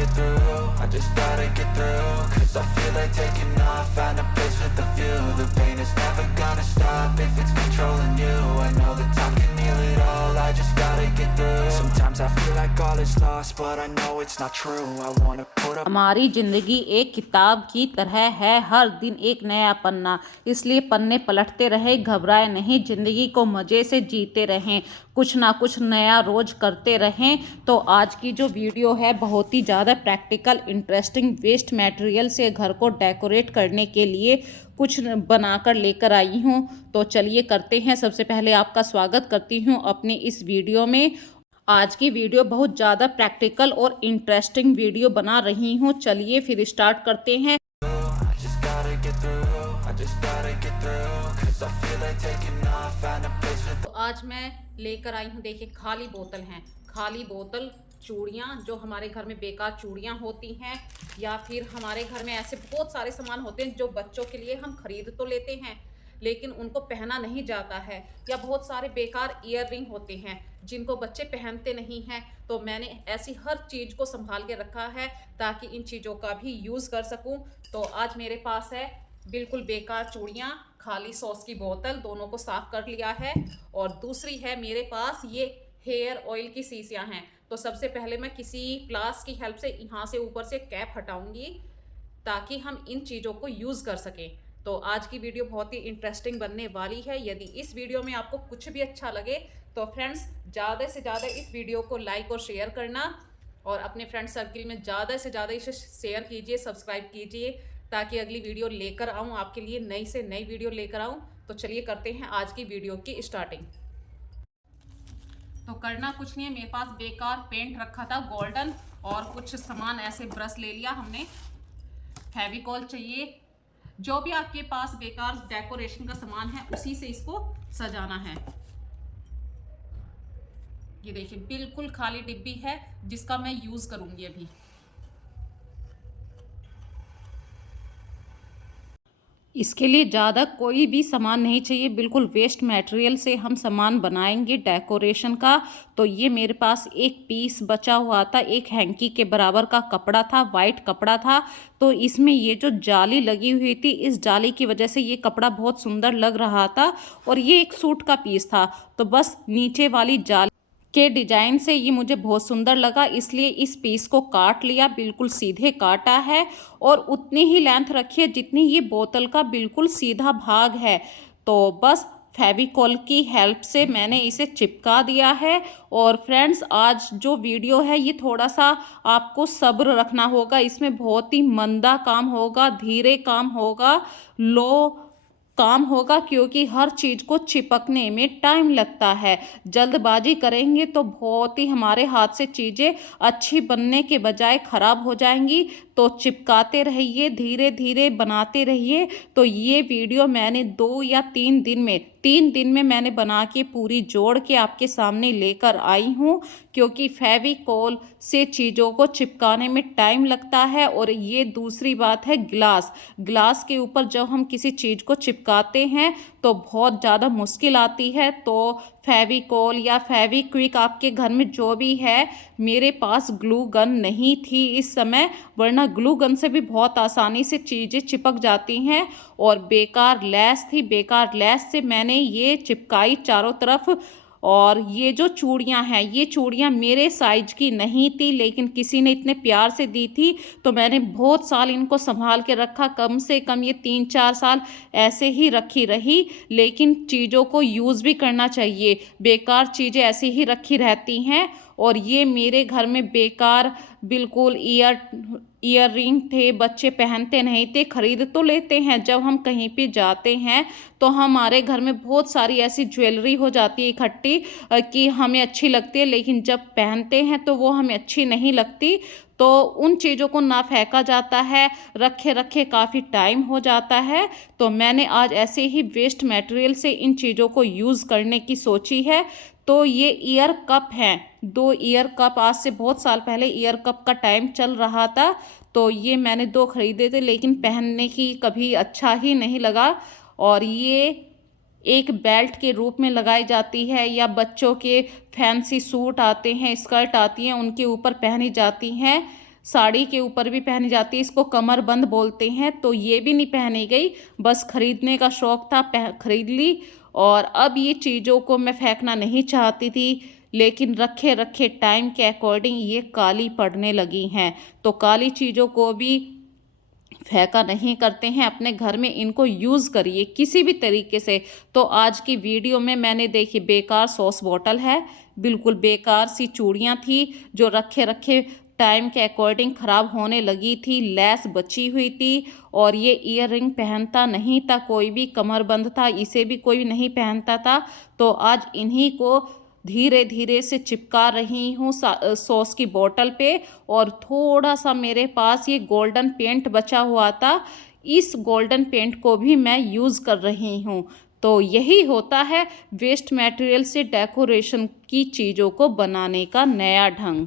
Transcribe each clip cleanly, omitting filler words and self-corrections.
get through, I just gotta get through. Cause I feel like taking off, find a place with a view. The pain is never gonna stop if it's controlling you. I know that time can heal it all, I just gotta get through. Sometimes I feel like all is lost, but I know it's not true. I wanna put up. हमारी ज़िंदगी एक किताब की तरह है, हर दिन एक नया पन्ना, इसलिए पन्ने पलटते रहे, घबराए नहीं, ज़िंदगी को मज़े से जीते रहें, कुछ ना कुछ नया रोज़ करते रहें। तो आज की जो वीडियो है बहुत ही ज़्यादा प्रैक्टिकल, इंटरेस्टिंग, वेस्ट मटेरियल से घर को डेकोरेट करने के लिए कुछ बनाकर लेकर आई हूँ। तो चलिए करते हैं। सबसे पहले आपका स्वागत करती हूँ अपनी इस वीडियो में। आज की वीडियो बहुत ज़्यादा प्रैक्टिकल और इंटरेस्टिंग वीडियो बना रही हूँ। चलिए फिर स्टार्ट करते हैं। I just gotta get through, I just gotta get through. Cause I feel like taking off, find a place with. तो आज मैं लेकर आई हूँ, देखिए खाली बोतल हैं, खाली बोतल, चूड़ियाँ जो हमारे घर में बेकार चूड़ियाँ होती हैं, या फिर हमारे घर में ऐसे बहुत सारे सामान होते हैं जो बच्चों के लिए हम खरीद तो लेते हैं लेकिन उनको पहना नहीं जाता है, या बहुत सारे बेकार ईयर रिंग होते हैं जिनको बच्चे पहनते नहीं हैं। तो मैंने ऐसी हर चीज़ को संभाल के रखा है ताकि इन चीज़ों का भी यूज़ कर सकूं। तो आज मेरे पास है बिल्कुल बेकार चूड़ियाँ, खाली सॉस की बोतल, दोनों को साफ़ कर लिया है, और दूसरी है मेरे पास ये हेयर ऑयल की शीशियाँ हैं। तो सबसे पहले मैं किसी प्लास की हेल्प से यहाँ से ऊपर से कैप हटाऊँगी ताकि हम इन चीज़ों को यूज़ कर सकें। तो आज की वीडियो बहुत ही इंटरेस्टिंग बनने वाली है। यदि इस वीडियो में आपको कुछ भी अच्छा लगे तो फ्रेंड्स ज़्यादा से ज़्यादा इस वीडियो को लाइक और शेयर करना, और अपने फ्रेंड सर्किल में ज़्यादा से ज़्यादा इसे शेयर कीजिए, सब्सक्राइब कीजिए, ताकि अगली वीडियो लेकर आऊँ आपके लिए, नई से नई वीडियो लेकर आऊँ। तो चलिए करते हैं आज की वीडियो की स्टार्टिंग। तो करना कुछ नहीं है, मेरे पास बेकार पेंट रखा था गोल्डन, और कुछ सामान ऐसे ब्रश ले लिया हमने, फेविकॉल चाहिए, जो भी आपके पास बेकार डेकोरेशन का सामान है उसी से इसको सजाना है। ये देखिए बिल्कुल खाली डिब्बी है जिसका मैं यूज करूंगी अभी। इसके लिए ज़्यादा कोई भी सामान नहीं चाहिए, बिल्कुल वेस्ट मटेरियल से हम सामान बनाएंगे डेकोरेशन का। तो ये मेरे पास एक पीस बचा हुआ था, एक हैंकी के बराबर का कपड़ा था, वाइट कपड़ा था। तो इसमें ये जो जाली लगी हुई थी, इस जाली की वजह से ये कपड़ा बहुत सुंदर लग रहा था, और ये एक सूट का पीस था। तो बस नीचे वाली जाली के डिजाइन से ये मुझे बहुत सुंदर लगा, इसलिए इस पीस को काट लिया, बिल्कुल सीधे काटा है, और उतनी ही लेंथ रखी है जितनी ये बोतल का बिल्कुल सीधा भाग है। तो बस फेविकॉल की हेल्प से मैंने इसे चिपका दिया है। और फ्रेंड्स आज जो वीडियो है ये थोड़ा सा आपको सब्र रखना होगा, इसमें बहुत ही मंदा काम होगा, धीरे काम होगा, लो काम होगा, क्योंकि हर चीज़ को चिपकने में टाइम लगता है। जल्दबाजी करेंगे तो बहुत ही हमारे हाथ से चीज़ें अच्छी बनने के बजाय ख़राब हो जाएंगी। तो चिपकाते रहिए, धीरे धीरे बनाते रहिए। तो ये वीडियो मैंने 2 या 3 दिन में, 3 दिन में मैंने बना के पूरी जोड़ के आपके सामने लेकर आई हूँ, क्योंकि फेविकॉल से चीज़ों को चिपकाने में टाइम लगता है। और ये दूसरी बात है ग्लास, ग्लास के ऊपर जब हम किसी चीज़ को चिपकाते हैं तो बहुत ज़्यादा मुश्किल आती है। तो फेविकॉल या फेविक्विक आपके घर में जो भी है, मेरे पास ग्लू गन नहीं थी इस समय, वरना ग्लू गन से भी बहुत आसानी से चीज़ें चिपक जाती हैं। और बेकार लेस थी, बेकार लेस से मैंने ये चिपकाई चारों तरफ। और ये जो चूड़ियाँ हैं, ये चूड़ियाँ मेरे साइज की नहीं थी, लेकिन किसी ने इतने प्यार से दी थी तो मैंने बहुत साल इनको संभाल के रखा, कम से कम ये 3-4 साल ऐसे ही रखी रही। लेकिन चीज़ों को यूज़ भी करना चाहिए, बेकार चीज़ें ऐसे ही रखी रहती हैं। और ये मेरे घर में बेकार बिल्कुल ईयर रिंग थे, बच्चे पहनते नहीं थे, खरीद तो लेते हैं जब हम कहीं पे जाते हैं, तो हमारे घर में बहुत सारी ऐसी ज्वेलरी हो जाती है इकट्ठी कि हमें अच्छी लगती है, लेकिन जब पहनते हैं तो वो हमें अच्छी नहीं लगती। तो उन चीज़ों को ना फेंका जाता है, रखे रखे काफ़ी टाइम हो जाता है। तो मैंने आज ऐसे ही वेस्ट मटेरियल से इन चीज़ों को यूज़ करने की सोची है। तो ये ईयर कप हैं, 2 ईयर कप, आज से बहुत साल पहले ईयर कप का टाइम चल रहा था। तो ये मैंने 2 खरीदे थे, लेकिन पहनने की कभी अच्छा ही नहीं लगा। और ये एक बेल्ट के रूप में लगाई जाती है, या बच्चों के फैंसी सूट आते हैं, स्कर्ट आती हैं, उनके ऊपर पहनी जाती हैं। साड़ी के ऊपर भी पहनी जाती है, इसको कमरबंद बोलते हैं। तो ये भी नहीं पहनी गई, बस खरीदने का शौक़ था, खरीद ली। और अब ये चीज़ों को मैं फेंकना नहीं चाहती थी, लेकिन रखे रखे टाइम के अकॉर्डिंग ये काली पड़ने लगी हैं। तो काली चीज़ों को भी फेंका नहीं करते हैं, अपने घर में इनको यूज़ करिए किसी भी तरीके से। तो आज की वीडियो में मैंने देखी बेकार सॉस बॉटल है, बिल्कुल बेकार सी चूड़ियाँ थी जो रखे रखे टाइम के अकॉर्डिंग ख़राब होने लगी थी, लेस बची हुई थी। और ये ईयररिंग पहनता नहीं था कोई भी, कमरबंद था, इसे भी कोई नहीं पहनता था। तो आज इन्हीं को धीरे धीरे से चिपका रही हूँ सॉस की बोतल पे। और थोड़ा सा मेरे पास ये गोल्डन पेंट बचा हुआ था, इस गोल्डन पेंट को भी मैं यूज़ कर रही हूँ। तो यही होता है वेस्ट मटेरियल से डेकोरेशन की चीज़ों को बनाने का नया ढंग।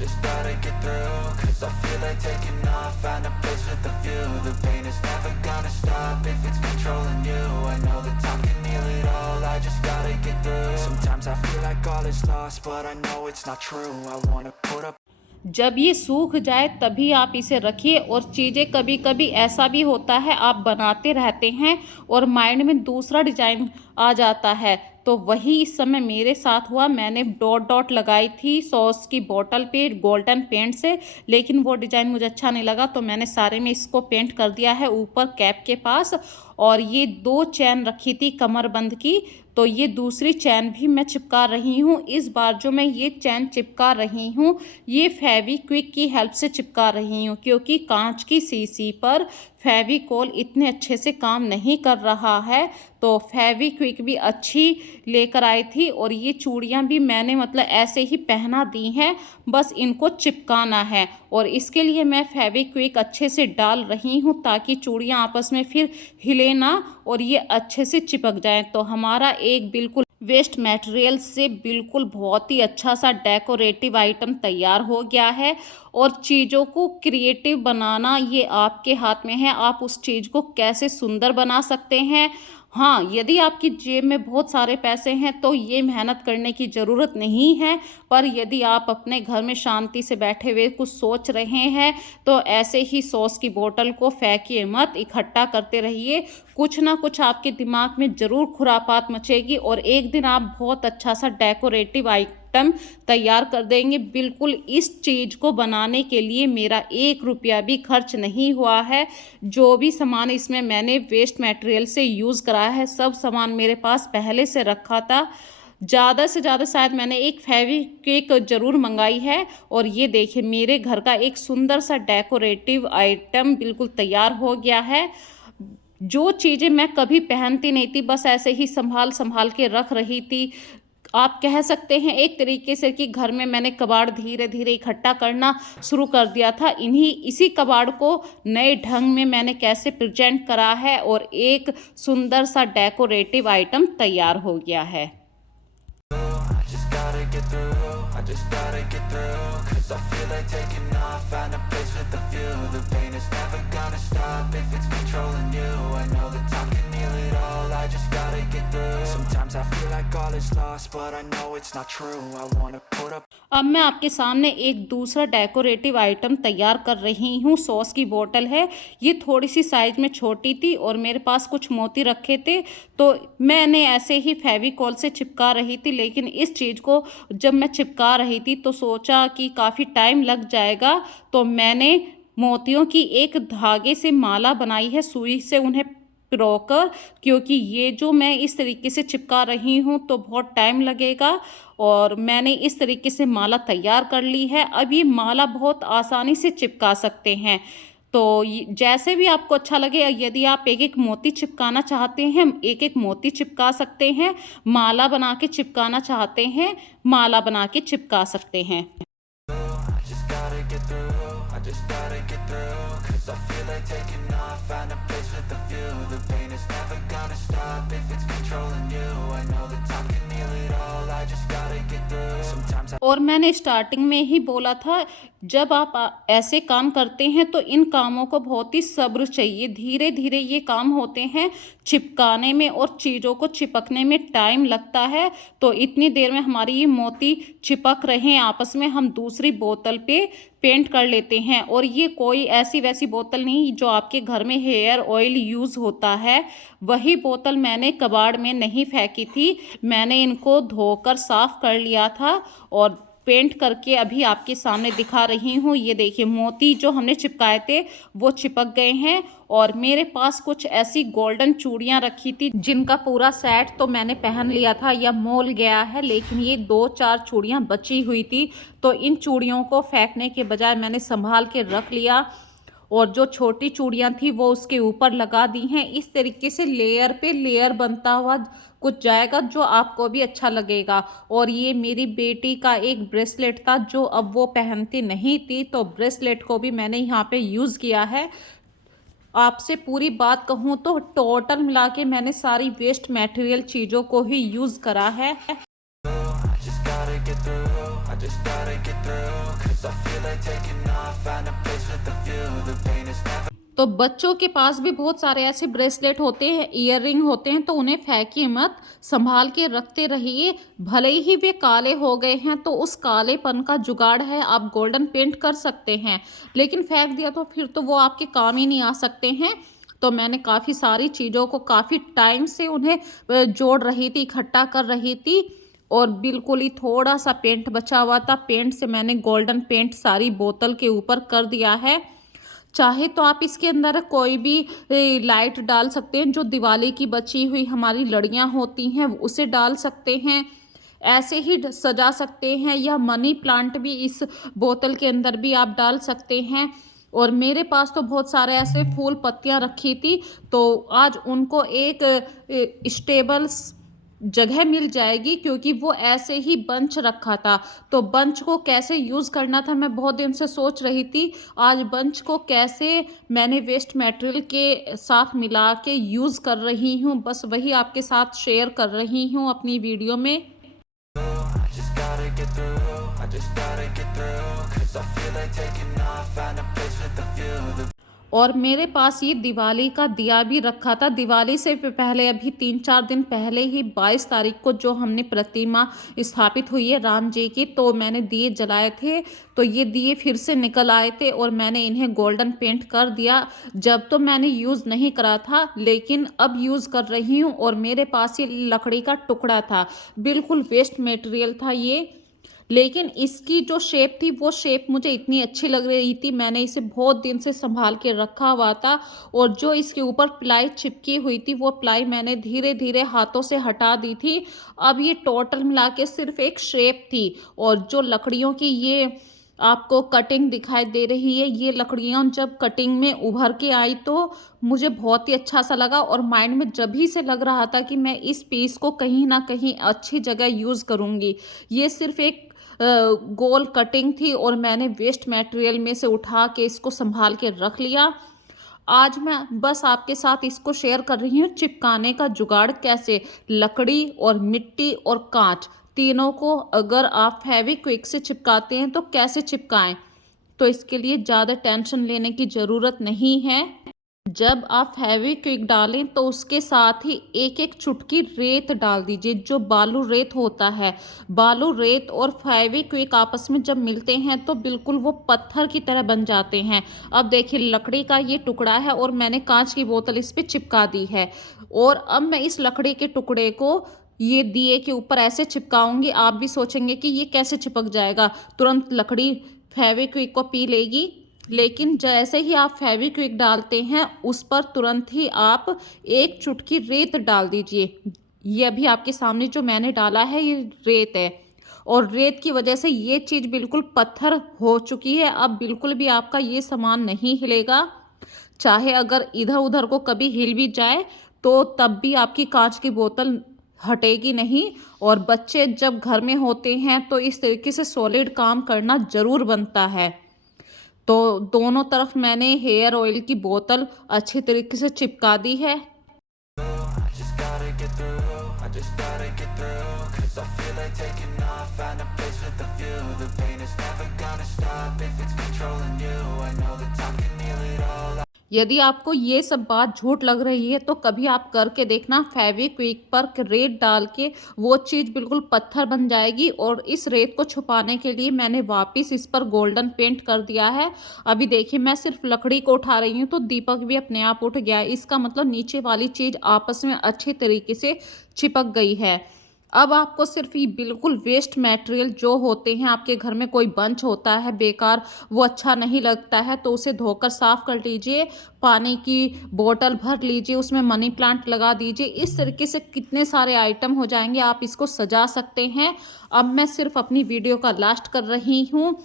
Just gotta get through, 'cause I feel like taking off, find a place with a view. The pain is never gonna stop if it's controlling you. I know that time can heal it all, I just gotta get through. Sometimes I feel like all is lost, but I know it's not true. I wanna put up जब ये सूख जाए तभी आप इसे रखिए। और चीज़ें कभी कभी ऐसा भी होता है, आप बनाते रहते हैं और माइंड में दूसरा डिज़ाइन आ जाता है। तो वही इस समय मेरे साथ हुआ, मैंने डॉट डॉट लगाई थी सॉस की बोतल पे गोल्डन पेंट से, लेकिन वो डिज़ाइन मुझे अच्छा नहीं लगा, तो मैंने सारे में इसको पेंट कर दिया है ऊपर कैप के पास। और ये 2 चैन रखी थी कमरबंद की, तो ये दूसरी चैन भी मैं चिपका रही हूँ। इस बार जो मैं ये चैन चिपका रही हूँ, ये फेविक्विक की हेल्प से चिपका रही हूँ, क्योंकि कांच की शीशी पर फेविकोल इतने अच्छे से काम नहीं कर रहा है। तो फेविक्विक भी अच्छी लेकर आई थी। और ये चूड़ियाँ भी मैंने मतलब ऐसे ही पहना दी हैं, बस इनको चिपकाना है। और इसके लिए मैं फेविक्विक अच्छे से डाल रही हूँ ताकि चूड़ियाँ आपस में फिर हिले ना और ये अच्छे से चिपक जाएं। तो हमारा एक बिल्कुल वेस्ट मटेरियल से बिल्कुल बहुत ही अच्छा सा डेकोरेटिव आइटम तैयार हो गया है। और चीज़ों को क्रिएटिव बनाना ये आपके हाथ में है, आप उस चीज़ को कैसे सुंदर बना सकते हैं। हाँ, यदि आपकी जेब में बहुत सारे पैसे हैं तो ये मेहनत करने की ज़रूरत नहीं है। पर यदि आप अपने घर में शांति से बैठे हुए कुछ सोच रहे हैं तो ऐसे ही सॉस की बोतल को फेंकिए मत, इकट्ठा करते रहिए। कुछ ना कुछ आपके दिमाग में ज़रूर खुरापात मचेगी और एक दिन आप बहुत अच्छा सा डेकोरेटिव आइटम तैयार कर देंगे। बिल्कुल इस चीज़ को बनाने के लिए मेरा 1 रुपया भी खर्च नहीं हुआ है। जो भी सामान इसमें मैंने वेस्ट मटेरियल से यूज़ कराया है, सब सामान मेरे पास पहले से रखा था। ज़्यादा से ज़्यादा शायद मैंने एक फेविक्विक ज़रूर मंगाई है। और ये देखिए मेरे घर का एक सुंदर सा डेकोरेटिव आइटम बिल्कुल तैयार हो गया है। जो चीज़ें मैं कभी पहनती नहीं थी, बस ऐसे ही संभाल संभाल के रख रही थी। आप कह सकते हैं एक तरीके से कि घर में मैंने कबाड़ धीरे धीरे इकट्ठा करना शुरू कर दिया था। इसी कबाड़ को नए ढंग में मैंने कैसे प्रेजेंट करा है और एक सुंदर सा डेकोरेटिव आइटम तैयार हो गया है। just gotta get through, 'cause I feel like taking off, find a place with a view. The pain is never gonna stop if it's controlling you. I know that time can heal it all, I just gotta get through. Sometimes I feel like all is lost, but I know it's not true. I wanna put up अब मैं आपके सामने एक दूसरा decorative item तैयार कर रही हूँ। सॉस की बोतल है, ये थोड़ी सी साइज़ में छोटी थी और मेरे पास कुछ मोती रखे थे, तो मैंने ऐसे ही फेविकॉल से चिपका रही थी। लेकिन इस चीज़ को जब मैं चिपका रही थी तो सोचा कि काफ़ी टाइम लग जाएगा, तो मैंने मोतियों की एक धागे से माला बनाई है, सुई से उन्हें पिरोकर, क्योंकि ये जो मैं इस तरीके से चिपका रही हूँ तो बहुत टाइम लगेगा। और मैंने इस तरीके से माला तैयार कर ली है। अब ये माला बहुत आसानी से चिपका सकते हैं, तो जैसे भी आपको अच्छा लगे। यदि आप एक एक मोती चिपकाना चाहते हैं, एक एक मोती चिपका सकते हैं। माला बना के चिपकाना चाहते हैं, माला बना के चिपका सकते हैं। I feel like taking off, find a place with a view. The pain is never gonna stop if it's controlling you. I know that time can heal it all, I just gotta get through. Sometimes sometimes और मैंने starting में ही बोला था, जब आप ऐसे काम करते हैं तो इन कामों को बहुत ही सब्र चाहिए। धीरे धीरे ये काम होते हैं, चिपकाने में और चीज़ों को चिपकने में टाइम लगता है। तो इतनी देर में हमारी ये मोती चिपक रहे हैं आपस में, हम दूसरी बोतल पे पेंट कर लेते हैं। और ये कोई ऐसी वैसी बोतल नहीं जो आपके घर में हेयर ऑयल यूज़ होता है, वही बोतल मैंने कबाड़ में नहीं फेंकी थी। मैंने इनको धोकर साफ़ कर लिया था और पेंट करके अभी आपके सामने दिखा रही हूँ। ये देखिए, मोती जो हमने चिपकाए थे वो चिपक गए हैं। और मेरे पास कुछ ऐसी गोल्डन चूड़ियाँ रखी थी जिनका पूरा सेट तो मैंने पहन लिया था या मोल गया है, लेकिन ये 2-4 चूड़ियाँ बची हुई थी। तो इन चूड़ियों को फेंकने के बजाय मैंने संभाल के रख लिया और जो छोटी चूड़ियाँ थी वो उसके ऊपर लगा दी हैं। इस तरीके से लेयर पे लेयर बनता हुआ कुछ जाएगा जो आपको भी अच्छा लगेगा। और ये मेरी बेटी का एक ब्रेसलेट था जो अब वो पहनती नहीं थी, तो ब्रेसलेट को भी मैंने यहाँ पे यूज़ किया है। आपसे पूरी बात कहूँ तो टोटल मिला के मैंने सारी वेस्ट मटेरियल चीज़ों को ही यूज़ करा है। I just gotta get through, I just gotta get through, 'cause I feel like taking off, find a place with a view, the pain is never तो बच्चों के पास भी बहुत सारे ऐसे ब्रेसलेट होते हैं, ईयररिंग होते हैं, तो उन्हें फेंकिए मत, संभाल के रखते रहिए। भले ही वे काले हो गए हैं तो उस कालेपन का जुगाड़ है, आप गोल्डन पेंट कर सकते हैं, लेकिन फेंक दिया तो फिर तो वो आपके काम ही नहीं आ सकते हैं। तो मैंने काफ़ी सारी चीज़ों को काफ़ी टाइम से उन्हें जोड़ रही थी, इकट्ठा कर रही थी, और बिल्कुल ही थोड़ा सा पेंट बचा हुआ था। पेंट से मैंने गोल्डन पेंट सारी बोतल के ऊपर कर दिया है। चाहे तो आप इसके अंदर कोई भी लाइट डाल सकते हैं, जो दिवाली की बची हुई हमारी लड़ियाँ होती हैं उसे डाल सकते हैं, ऐसे ही सजा सकते हैं, या मनी प्लांट भी इस बोतल के अंदर भी आप डाल सकते हैं। और मेरे पास तो बहुत सारे ऐसे फूल पत्तियाँ रखी थी, तो आज उनको एक स्टेबल जगह मिल जाएगी, क्योंकि वो ऐसे ही बंच रखा था। तो बंच को कैसे यूज़ करना था मैं बहुत दिन से सोच रही थी। आज बंच को कैसे मैंने वेस्ट मटेरियल के साथ मिला के यूज़ कर रही हूँ, बस वही आपके साथ शेयर कर रही हूँ अपनी वीडियो में। I just gotta get through, I just gotta get through, 'cause I feel like taking off, find a place with a view, और मेरे पास ये दिवाली का दिया भी रखा था। दिवाली से पहले अभी 3-4 दिन पहले ही 22 तारीख को जो हमने प्रतिमा स्थापित हुई है राम जी की, तो मैंने दिए जलाए थे। तो ये दिए फिर से निकल आए थे और मैंने इन्हें गोल्डन पेंट कर दिया। जब तो मैंने यूज़ नहीं करा था, लेकिन अब यूज़ कर रही हूँ। और मेरे पास ये लकड़ी का टुकड़ा था, बिल्कुल वेस्ट मटेरियल था ये, लेकिन इसकी जो शेप थी वो शेप मुझे इतनी अच्छी लग रही थी, मैंने इसे बहुत दिन से संभाल के रखा हुआ था। और जो इसके ऊपर प्लाई चिपकी हुई थी वो प्लाई मैंने धीरे धीरे हाथों से हटा दी थी। अब ये टोटल मिला के सिर्फ एक शेप थी। और जो लकड़ियों की ये आपको कटिंग दिखाई दे रही है, ये लकड़ियाँ जब कटिंग में उभर के आई तो मुझे बहुत ही अच्छा सा लगा। और माइंड में जब ही से लग रहा था कि मैं इस पीस को कहीं ना कहीं अच्छी जगह यूज़ करूँगी। ये सिर्फ एक गोल कटिंग थी और मैंने वेस्ट मटेरियल में से उठा के इसको संभाल के रख लिया। आज मैं बस आपके साथ इसको शेयर कर रही हूँ, चिपकाने का जुगाड़ कैसे। लकड़ी और मिट्टी और कांच तीनों को अगर आप फेविक्विक से चिपकाते हैं तो कैसे चिपकाएं, तो इसके लिए ज़्यादा टेंशन लेने की ज़रूरत नहीं है। जब आप फेविक्विक डालें तो उसके साथ ही एक एक चुटकी रेत डाल दीजिए, जो बालू रेत होता है। बालू रेत और फेविक्विक आपस में जब मिलते हैं तो बिल्कुल वो पत्थर की तरह बन जाते हैं। अब देखिए, लकड़ी का ये टुकड़ा है और मैंने कांच की बोतल इस पर चिपका दी है। और अब मैं इस लकड़ी के टुकड़े को ये दिए के ऊपर ऐसे चिपकाऊंगी। आप भी सोचेंगे कि ये कैसे चिपक जाएगा, तुरंत लकड़ी फेविक्विक को पी लेगी। लेकिन जैसे ही आप फेविक्विक डालते हैं उस पर तुरंत ही आप एक चुटकी रेत डाल दीजिए। ये अभी आपके सामने जो मैंने डाला है ये रेत है, और रेत की वजह से ये चीज़ बिल्कुल पत्थर हो चुकी है। अब बिल्कुल भी आपका ये सामान नहीं हिलेगा। चाहे अगर इधर उधर को कभी हिल भी जाए तो तब भी आपकी कांच की बोतल हटेगी नहीं। और बच्चे जब घर में होते हैं तो इस तरीके से सॉलिड काम करना ज़रूर बनता है। तो दोनों तरफ मैंने हेयर ऑयल की बोतल अच्छी तरीके से चिपका दी है। I just gotta get through, I just gotta get through, 'cause I feel like taking off, find a place with a view. यदि आपको ये सब बात झूठ लग रही है तो कभी आप करके देखना, फेविक्विक पर रेत डाल के वो चीज़ बिल्कुल पत्थर बन जाएगी। और इस रेत को छुपाने के लिए मैंने वापस इस पर गोल्डन पेंट कर दिया है। अभी देखिए मैं सिर्फ लकड़ी को उठा रही हूँ तो दीपक भी अपने आप उठ गया है। इसका मतलब नीचे वाली चीज़ आपस में अच्छे तरीके से चिपक गई है। अब आपको सिर्फ ये बिल्कुल वेस्ट मटेरियल जो होते हैं, आपके घर में कोई बंच होता है बेकार, वो अच्छा नहीं लगता है तो उसे धोकर साफ कर लीजिए, पानी की बोतल भर लीजिए, उसमें मनी प्लांट लगा दीजिए। इस तरीके से कितने सारे आइटम हो जाएंगे, आप इसको सजा सकते हैं। अब मैं सिर्फ अपनी वीडियो का लास्ट कर रही हूँ।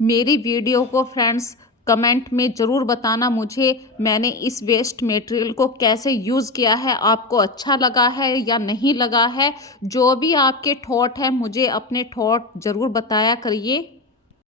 मेरी वीडियो को फ्रेंड्स कमेंट में ज़रूर बताना मुझे, मैंने इस वेस्ट मटेरियल को कैसे यूज़ किया है, आपको अच्छा लगा है या नहीं लगा है। जो भी आपके थॉट है मुझे अपने थॉट ज़रूर बताया करिए।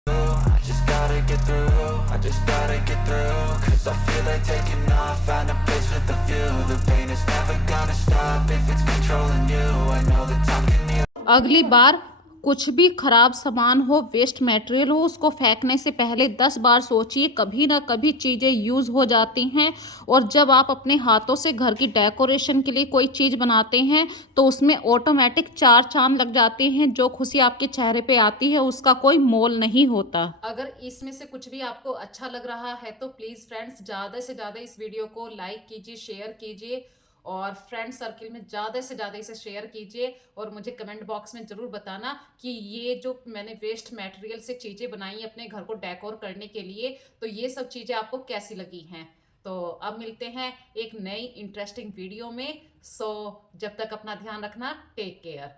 I just gotta get through, I just gotta get through, 'cause I feel like taking off, find a place with a view. The pain is never gonna stop if it's controlling you. I know that time can heal. अगली बार कुछ भी खराब सामान हो, waste material हो, उसको फेंकने से पहले 10 बार सोचिए, कभी ना कभी चीज़ें यूज़ हो जाती हैं। और जब आप अपने हाथों से घर की डेकोरेशन के लिए कोई चीज़ बनाते हैं तो उसमें ऑटोमेटिक 4 चांद लग जाते हैं। जो खुशी आपके चेहरे पे आती है उसका कोई मोल नहीं होता। अगर इसमें से कुछ भी आपको अच्छा लग रहा है तो प्लीज़ फ्रेंड्स ज़्यादा से ज़्यादा इस वीडियो को लाइक कीजिए, शेयर कीजिए और फ्रेंड सर्किल में ज़्यादा से ज़्यादा इसे शेयर कीजिए। और मुझे कमेंट बॉक्स में ज़रूर बताना कि ये जो मैंने वेस्ट मटेरियल से चीज़ें बनाई अपने घर को डेकोर करने के लिए, तो ये सब चीज़ें आपको कैसी लगी हैं। तो अब मिलते हैं एक नई इंटरेस्टिंग वीडियो में। सो जब तक अपना ध्यान रखना, टेक केयर।